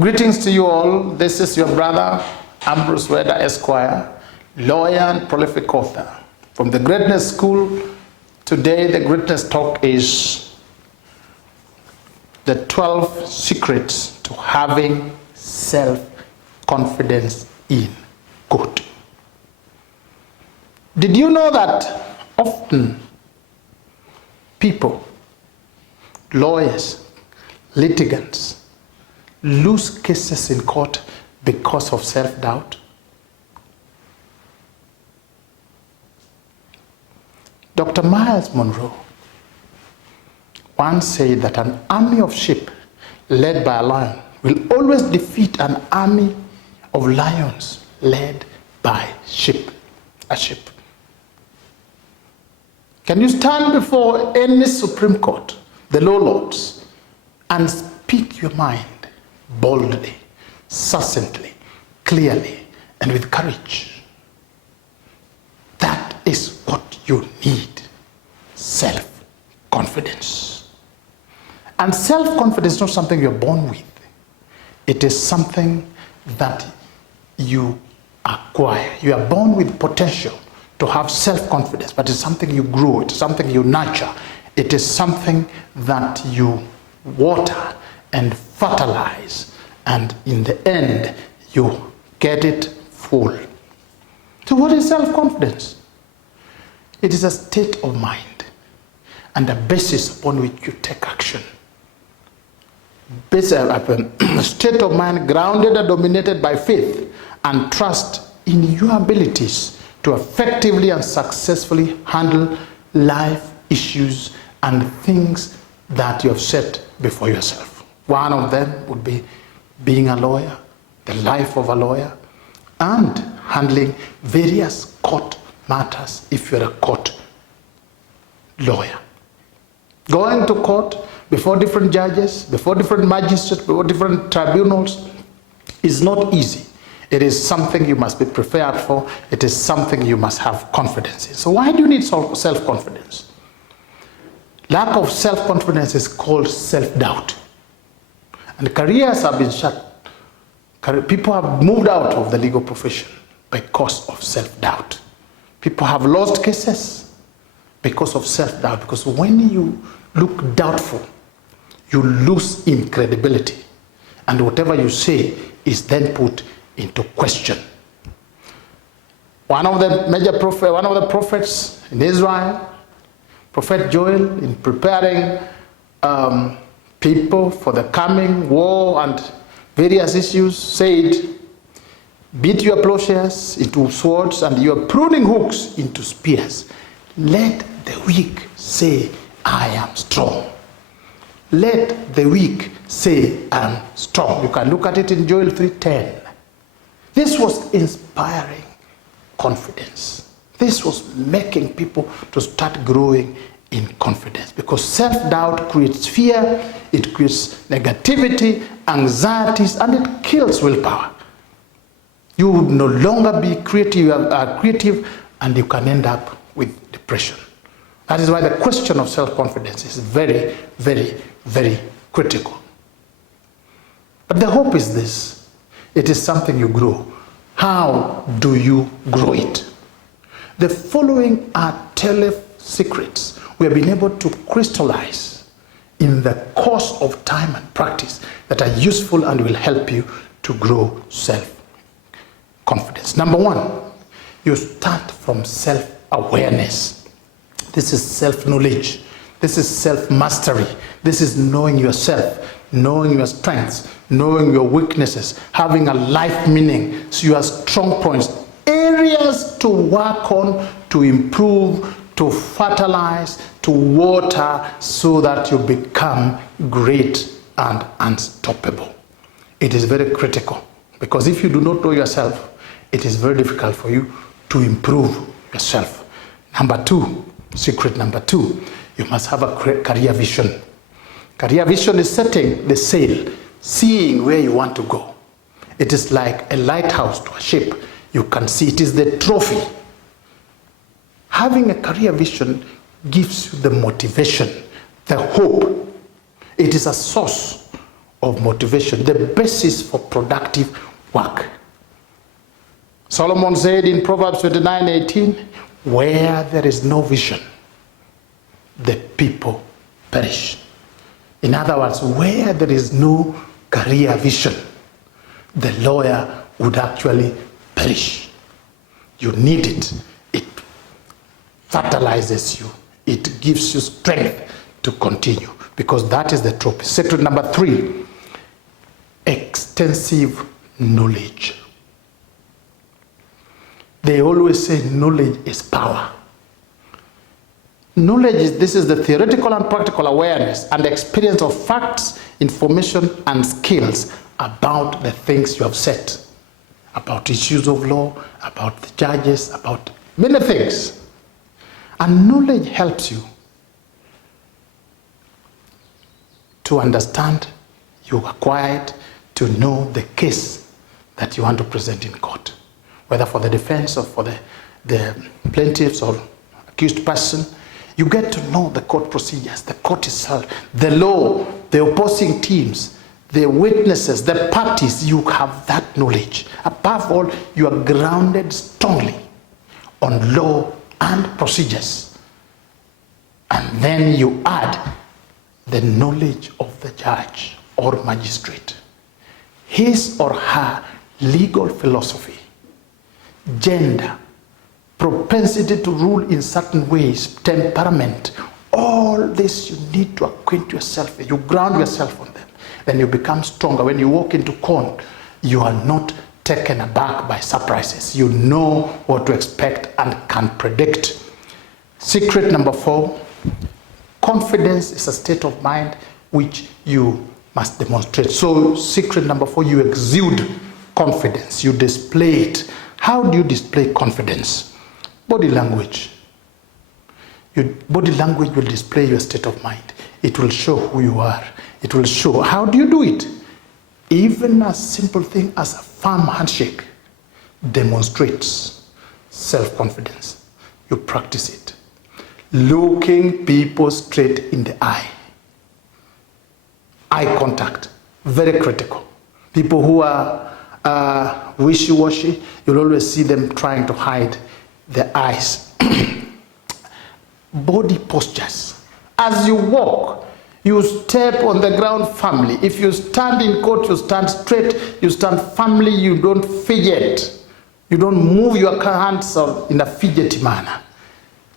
Greetings to you all. This is your brother, Ambrose Weda Esq., lawyer and prolific author. From the Greatness School, today the Greatness Talk is the 12 secrets to having self-confidence in God. Did you know that often people, lawyers, litigants, lose cases in court because of self-doubt? Dr. Miles Monroe once said that an army of sheep led by a lion will always defeat an army of lions led by a sheep. Can you stand before any Supreme Court, the law lords, and speak your mind boldly, succinctly, clearly, and with courage? That is what you need, self-confidence. And self-confidence is not something you're born with. It is something that you acquire. You are born with potential to have self-confidence, but it's something you grow, it's something you nurture. It is something that you water and fertilize, and in the end, you get it full. So what is self-confidence? It is a state of mind and a basis upon which you take action. A state of mind grounded and dominated by faith and trust in your abilities to effectively and successfully handle life issues and things that you have set before yourself. One of them would be being a lawyer, the life of a lawyer, and handling various court matters if you're a court lawyer. Going to court before different judges, before different magistrates, before different tribunals is not easy. It is something you must be prepared for. It is something you must have confidence in. So why do you need self-confidence? Lack of self-confidence is called self-doubt. And careers have been shut. People have moved out of the legal profession because of self-doubt. People have lost cases because of self-doubt. Because when you look doubtful, you lose in credibility. And whatever you say is then put into question. One of the prophets in Israel, Prophet Joel, in preparing people for the coming war and various issues, said, beat your plowshares into swords and your pruning hooks into spears. Let the weak say, I am strong. Let the weak say, I am strong. You can look at it in Joel 3:10. This was inspiring confidence. This was making people to start growing in confidence, because self-doubt creates fear, it creates negativity, anxieties, and it kills willpower. You would no longer be creative, you are creative, and you can end up with depression. That is why the question of self-confidence is very, very, very critical. But the hope is this: it is something you grow. How do you grow it? The following are 12 secrets we have been able to crystallize in the course of time and practice that are useful and will help you to grow self-confidence. Number one, you start from self-awareness. This is self-knowledge. This is self-mastery. This is knowing yourself, knowing your strengths, knowing your weaknesses, having a life meaning, so you have strong points, areas to work on, to improve, to fertilize, to water, so that you become great and unstoppable. It is very critical, because if you do not know yourself, it is very difficult for you to improve yourself. Secret number two, you must have a career vision. Career vision is setting the sail, seeing where you want to go. It is like a lighthouse to a ship. You can see it is the trophy. Having a career vision gives you the motivation, the hope. It is a source of motivation, the basis for productive work. Solomon said in Proverbs 29:18, where there is no vision, the people perish. In other words, where there is no career vision, the lawyer would actually perish. You need it. It fertilizes you. It gives you strength to continue, because that is the trope. Secret number 3, extensive knowledge. They always say knowledge is power. Knowledge this is the theoretical and practical awareness and experience of facts, information, and skills about the things you have said, about issues of law, about the judges, about many things. And knowledge helps you to understand, you acquire it, to know the case that you want to present in court, whether for the defense or for the plaintiffs or accused person. You get to know the court procedures, the court itself, the law, the opposing teams, the witnesses, the parties. You have that knowledge. Above all, you are grounded strongly on law and procedures. And then you add the knowledge of the judge or magistrate, his or her legal philosophy, gender, propensity to rule in certain ways, temperament. All this you need to acquaint yourself with. You ground yourself on them. Then you become stronger. When you walk into court, you are not taken aback by surprises. You know what to expect and can predict. Secret number 4, confidence is a state of mind which you must demonstrate. So secret number 4, you exude confidence. You display it. How do you display confidence? Body language. Your body language will display your state of mind. It will show who you are. It will show. How do you do it? Even a simple thing as a firm handshake demonstrates self-confidence. You practice it. Looking people straight in the eye. Eye contact, very critical. People who are wishy-washy, you'll always see them trying to hide their eyes. Body postures. As you walk, you step on the ground firmly. If you stand in court, you stand straight, you stand firmly, you don't fidget. You don't move your hands in a fidgety manner.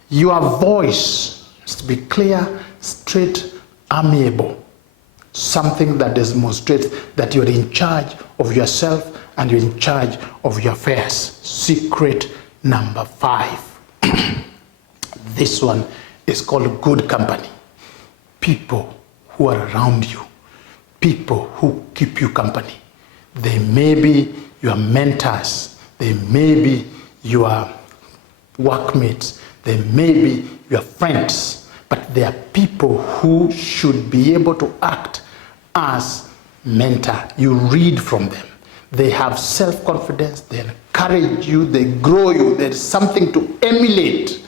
Your voice must be clear, straight, amiable. Something that demonstrates that you're in charge of yourself and you're in charge of your affairs. Secret number 5. This one is called good company. People who are around you. People who keep you company. They may be your mentors. They may be your workmates. They may be your friends. But they are people who should be able to act as mentor. You read from them. They have self-confidence. They encourage you. They grow you. There's something to emulate.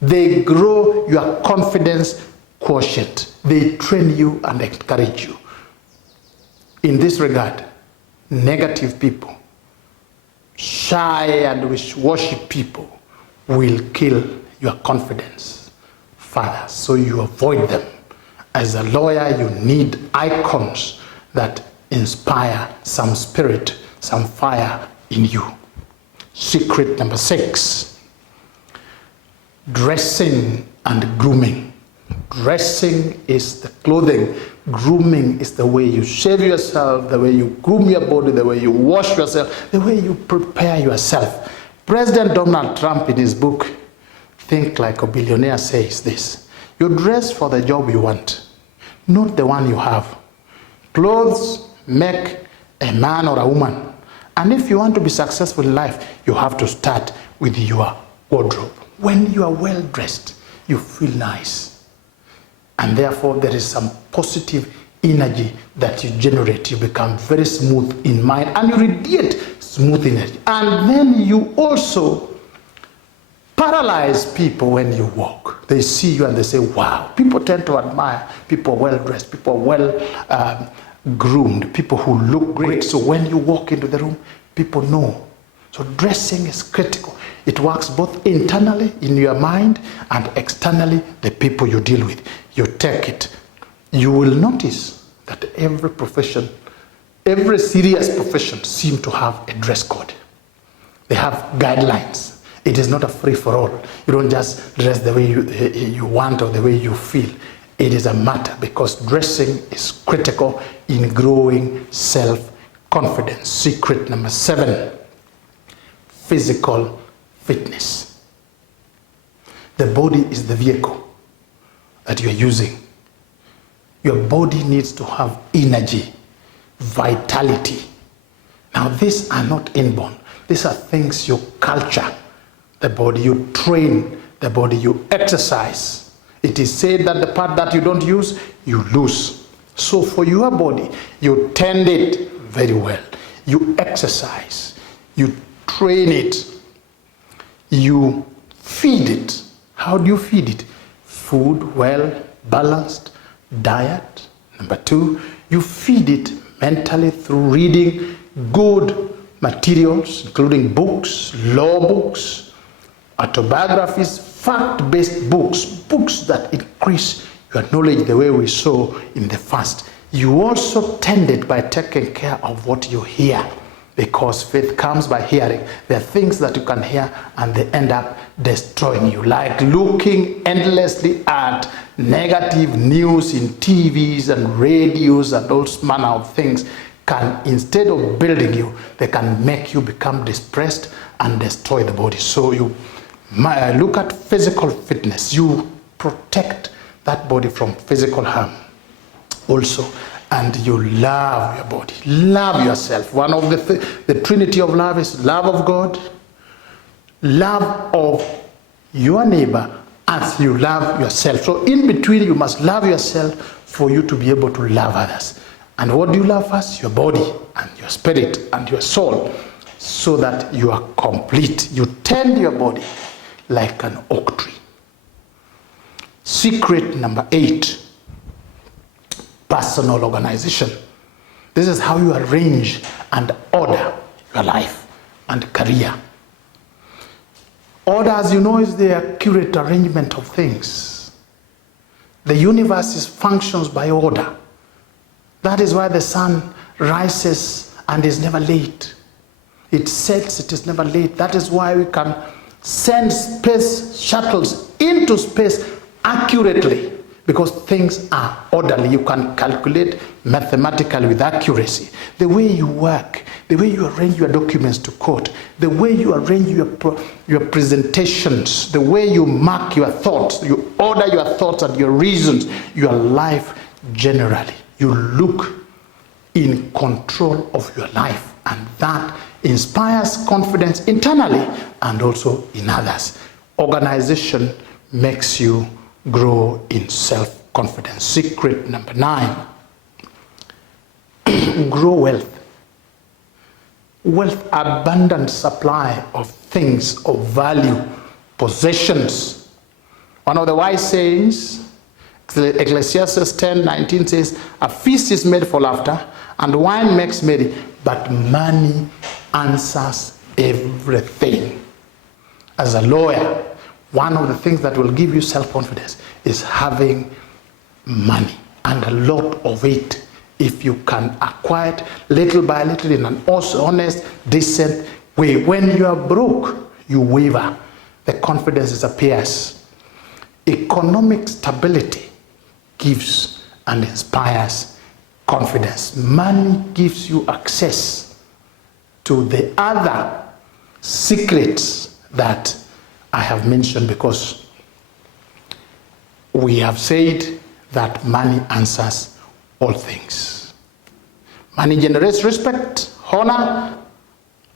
They grow your confidence quotient. They train you and encourage you. In this regard, negative people, shy and wishy-washy people will kill your confidence further. So you avoid them. As a lawyer, you need icons that inspire some spirit, some fire in you. Secret number 6, dressing and grooming. Dressing is the clothing. Grooming is the way you shave yourself, the way you groom your body, the way you wash yourself, the way you prepare yourself. President Donald Trump, in his book, Think Like a Billionaire, says this: you dress for the job you want, not the one you have. Clothes make a man or a woman. And if you want to be successful in life, you have to start with your wardrobe. When you are well dressed, you feel nice. And therefore, there is some positive energy that you generate. You become very smooth in mind and you radiate smooth energy. And then you also Paralyzed people, when you walk, they see you and they say, wow. People tend to admire people well-dressed, people well groomed, people who look great. So when you walk into the room, people know. So dressing is critical. It works both internally in your mind and externally, the people you deal with. You take it. You will notice that every profession, every serious profession seems to have a dress code. They have guidelines. It is not a free-for-all. You don't just dress the way you want or the way you feel. It is a matter, because dressing is critical in growing self-confidence. Secret number 7, physical fitness. The body is the vehicle that you are using. Your body needs to have energy, vitality. Now, these are not inborn. These are things you culture the body, you train the body, you exercise. It is said that the part that you don't use, you lose. So for your body, you tend it very well. You exercise, you train it, you feed it. How do you feed it? Food, well, balanced diet. Number 2, you feed it mentally through reading good materials, including books, law books, autobiographies, fact-based books, books that increase your knowledge the way we saw in the first. You also tend it by taking care of what you hear, because faith comes by hearing. There are things that you can hear and they end up destroying you, like looking endlessly at negative news in TVs and radios and all manner of things can, instead of building you, they can make you become depressed and destroy the body. So you look at physical fitness. You protect that body from physical harm also, and you love your body, love yourself. One of the trinity of love is love of God, love of your neighbor, as you love yourself. So in between, you must love yourself for you to be able to love others. And what do you love first? Your body and your spirit and your soul, so that you are complete. You tend your body like an oak tree. Secret number 8, personal organization. This is how you arrange and order your life and career. Order, as you know, is the accurate arrangement of things. The universe functions by order. That is why the sun rises and is never late. It sets, it is never late. That is why we can send space shuttles into space accurately, because things are orderly. You can calculate mathematically with accuracy. The way you work, the way you arrange your documents to court, the way you arrange your presentations, the way you mark your thoughts, you order your thoughts and your reasons, your life generally. You look in control of your life, and that inspires confidence internally and also in others. Organization makes you grow in self-confidence. Secret number 9, grow wealth. Wealth, abundant supply of things of value, possessions. One of the wise sayings, Ecclesiastes 10:19 says, a feast is made for laughter and wine makes merry, but money answers everything. As a lawyer, one of the things that will give you self-confidence is having money, and a lot of it. If you can acquire it little by little in an honest, decent way. When you are broke, you waver. The confidence disappears. Economic stability gives and inspires confidence. Money gives you access to the other secrets that I have mentioned, because we have said that money answers all things. Money generates respect, honor,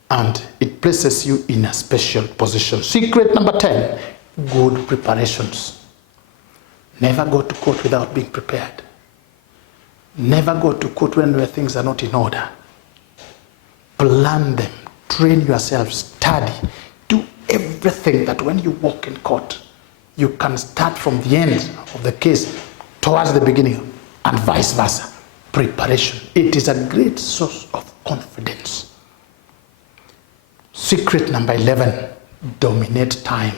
and it places you in a special position. Secret number 10, good preparations. Never go to court without being prepared. Never go to court when things are not in order. Plan them, train yourself, study, do everything that when you walk in court, you can start from the end of the case towards the beginning and vice versa. Preparation. It is a great source of confidence. Secret number 11, dominate time.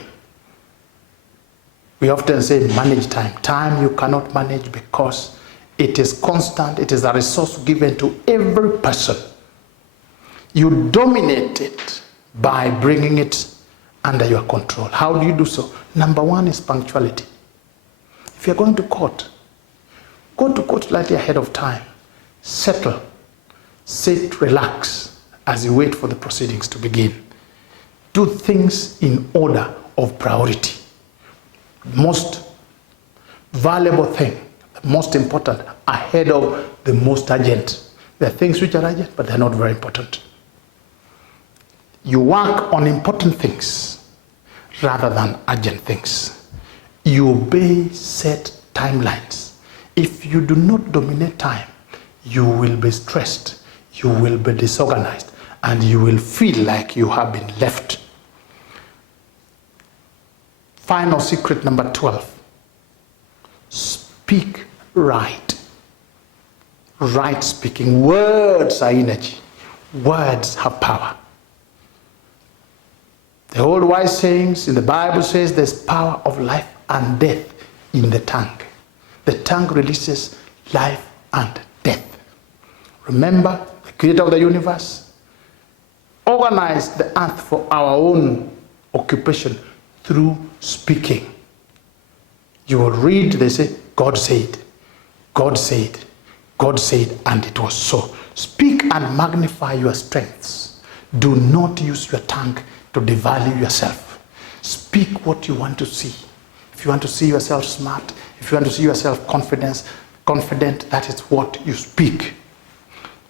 We often say manage time. Time you cannot manage because it is constant. It is a resource given to every person. You dominate it by bringing it under your control. How do you do so? Number 1 is punctuality. If you're going to court, go to court slightly ahead of time. Settle, sit, relax as you wait for the proceedings to begin. Do things in order of priority. Most valuable thing, the most important, ahead of the most urgent. There are things which are urgent, but they're not very important. You work on important things rather than urgent things. You obey set timelines. If you do not dominate time, you will be stressed, you will be disorganized, and you will feel like you have been left. Final secret number 12. Speak right. Right speaking. Words are energy. Words have power. The old wise sayings in the Bible says there's power of life and death in the tongue. The tongue releases life and death. Remember, the creator of the universe organized the earth for our own occupation through speaking. You will read, they say, God said, God said, God said, and it was so. Speak and magnify your strengths. Do not use your tongue to devalue yourself. Speak what you want to see. If you want to see yourself smart, if you want to see yourself confident, that is what you speak.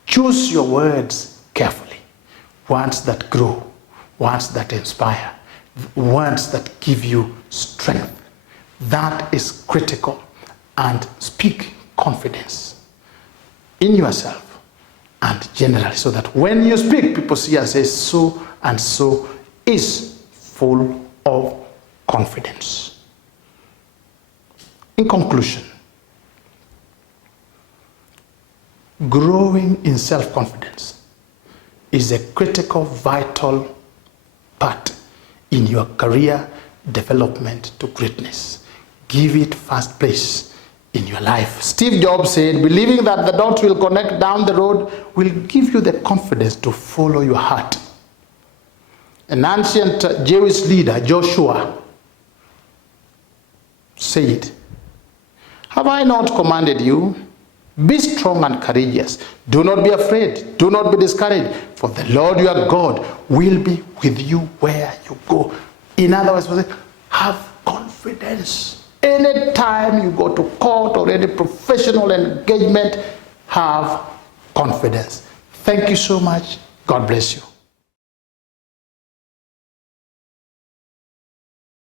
Choose your words carefully. Words that grow, words that inspire, words that give you strength. That is critical. And speak confidence in yourself and generally, so that when you speak, people see and say, so and so is full of confidence. In conclusion, growing in self-confidence is a critical, vital part in your career development to greatness. Give it first place in your life. Steve Jobs said, believing that the dots will connect down the road will give you the confidence to follow your heart. An ancient Jewish leader, Joshua, said, have I not commanded you? Be strong and courageous. Do not be afraid. Do not be discouraged. For the Lord your God will be with you where you go. In other words, have confidence. Anytime you go to court or any professional engagement, have confidence. Thank you so much. God bless you.